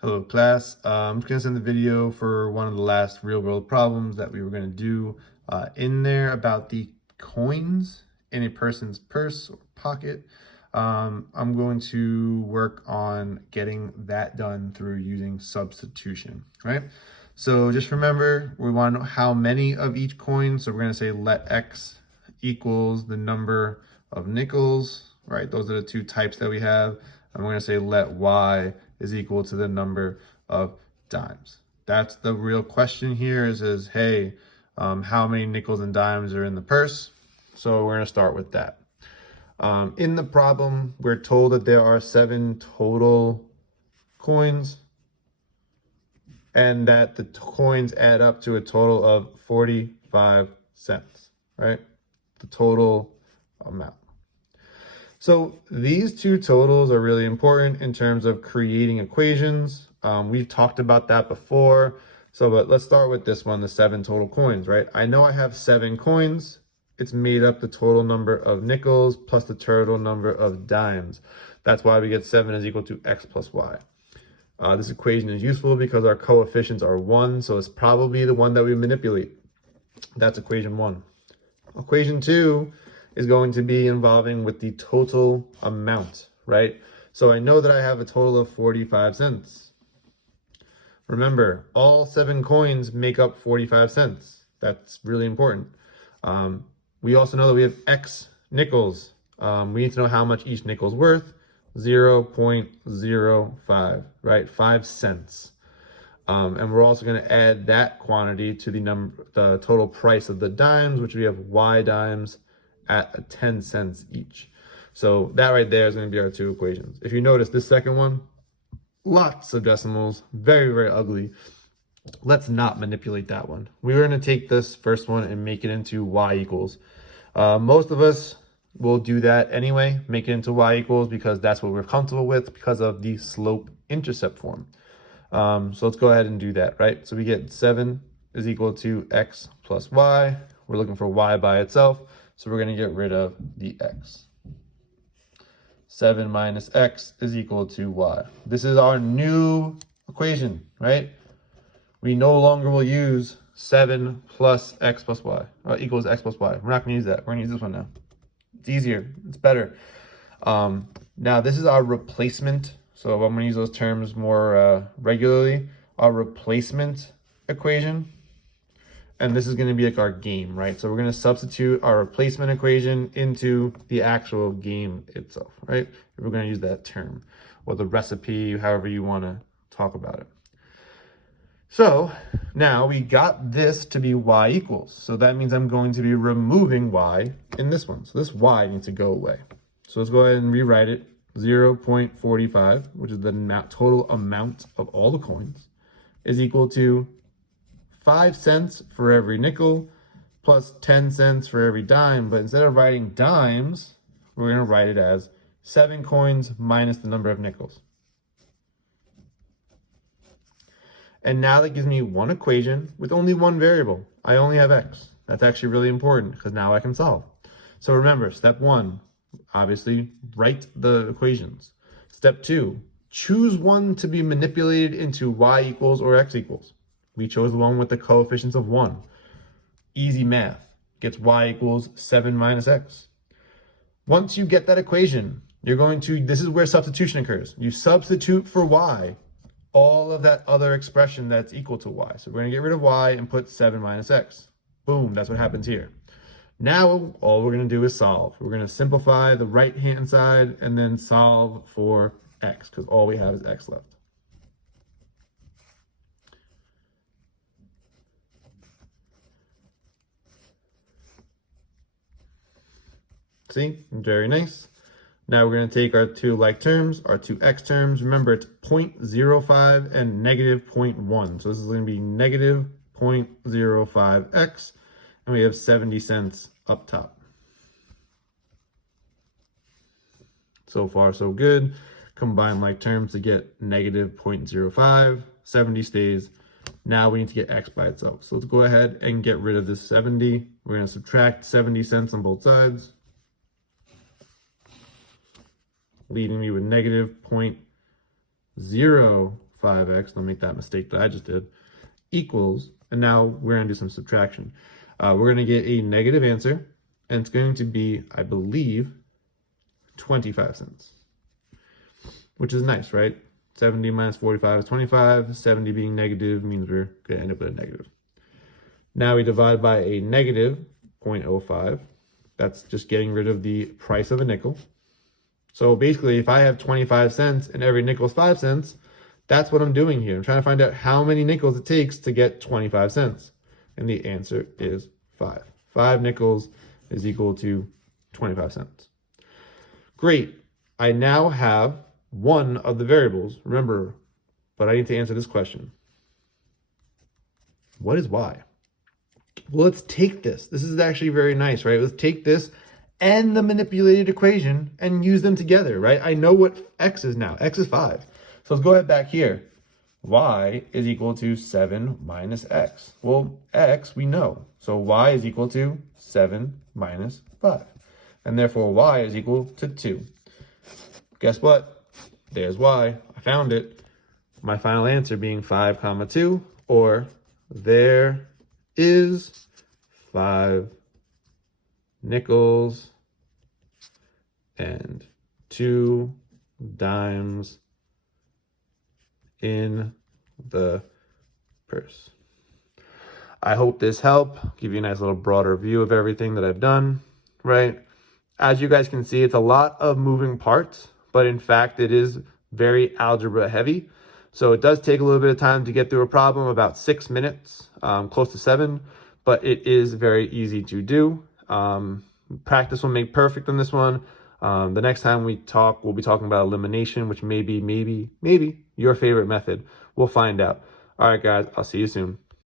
Hello class, I'm just going to send the video for one of the last real world problems that we were going to do in there about the coins in a person's purse or pocket. I'm going to work on getting that done through using substitution, right? So just remember, we want to know how many of each coin. So we're going to say let X equals the number of nickels, right? Those are the two types that we have. And we're going to say let Y is equal to the number of dimes. That's the real question here is hey, how many nickels and dimes are in the purse? So we're going to start with that. In the problem, we're told that there are 7 total coins and that the coins add up to a total of 45 cents, right? The total amount. So these two totals are really important in terms of creating equations. We've talked about that before. But let's start with this one, the 7 total coins, right? I know I have 7 coins. It's made up the total number of nickels plus the total number of dimes. That's why we get 7 is equal to X plus Y. This equation is useful because our coefficients are 1, so it's probably the one that we manipulate. That's equation 1. Equation 2 is going to be involving with the total amount, right? So I know that I have a total of 45 cents. Remember, all 7 coins make up 45 cents. That's really important. We also know that we have X nickels. We need to know how much each nickel is worth. 0.05, right? 5 cents. And we're also going to add that quantity to the total price of the dimes, which we have Y dimes at 10 cents each. So that right there is going to be our 2 equations. If you notice this second one, lots of decimals, very, very ugly. Let's not manipulate that one. We're going to take this first one and make it into Y equals. Most of us will do that anyway, make it into Y equals, because that's what we're comfortable with because of the slope intercept form. So let's go ahead and do that, right? So we get 7 is equal to X plus Y. We're looking for Y by itself, so we're going to get rid of the X. 7 minus X is equal to Y. This is our new equation, right? We no longer will use 7 plus X plus Y, equals X plus Y. We're not going to use that. We're going to use this one now. It's easier. It's better. Now, this is our replacement. So I'm going to use those terms more regularly. Our replacement equation. And this is going to be like our game, right? So we're going to substitute our replacement equation into the actual game itself, right? We're going to use that term or the recipe, however you want to talk about it. So now we got this to be Y equals. So that means I'm going to be removing Y in this one. So this Y needs to go away. So let's go ahead and rewrite it. 0.45, which is the total amount of all the coins, is equal to 5 cents for every nickel plus 10 cents for every dime. But instead of writing dimes, we're going to write it as 7 coins minus the number of nickels. And now that gives me one equation with only one variable. I only have X. That's actually really important because now I can solve. So remember, step 1, obviously write the equations. Step 2, choose one to be manipulated into Y equals or X equals. We chose the one with the coefficients of 1. Easy math. Gets Y equals 7 minus X. Once you get that equation, this is where substitution occurs. You substitute for Y all of that other expression that's equal to Y. So we're going to get rid of Y and put 7 minus X. Boom, that's what happens here. Now, all we're going to do is solve. We're going to simplify the right-hand side and then solve for X, because all we have is X left. See, very nice. Now we're going to take our 2 like terms, our 2 X terms. Remember, it's 0.05 and negative 0.1. So this is going to be negative 0.05X. And we have 70 cents up top. So far, so good. Combine like terms to get negative 0.05. 70 stays. Now we need to get X by itself. So let's go ahead and get rid of this 70. We're going to subtract 70 cents on both sides, leaving me with negative 0.05 5x, don't make that mistake that I just did, equals, and now we're going to do some subtraction. We're going to get a negative answer, and it's going to be, I believe, 25 cents, which is nice, right? 70 minus 45 is 25. 70 being negative means we're going to end up with a negative. Now we divide by a negative 0.05. That's just getting rid of the price of a nickel. So basically, if I have 25 cents and every nickel is 5 cents, that's what I'm doing here. I'm trying to find out how many nickels it takes to get 25 cents. And the answer is 5. 5 nickels is equal to 25 cents. Great. I now have one of the variables. Remember, but I need to answer this question. What is y? Well, let's take this. This is actually very nice, right? Let's take this and the manipulated equation and use them together, right? I know what x is now. X is 5. So let's go ahead back here. Y is equal to 7 minus x. Well, x we know. So y is equal to 7 minus 5. And therefore y is equal to 2. Guess what? There's y. I found it. My final answer being 5, 2, or there is 5 nickels and 2 dimes in the purse. I hope this helped. Give you a nice little broader view of everything that I've done, right? As you guys can see, it's a lot of moving parts, but in fact, it is very algebra heavy. So it does take a little bit of time to get through a problem, about 6 minutes, close to 7, but it is very easy to do. Practice will make perfect on this one. The next time we talk, we'll be talking about elimination, which may be maybe your favorite method. We'll find out. All right, guys, I'll see you soon.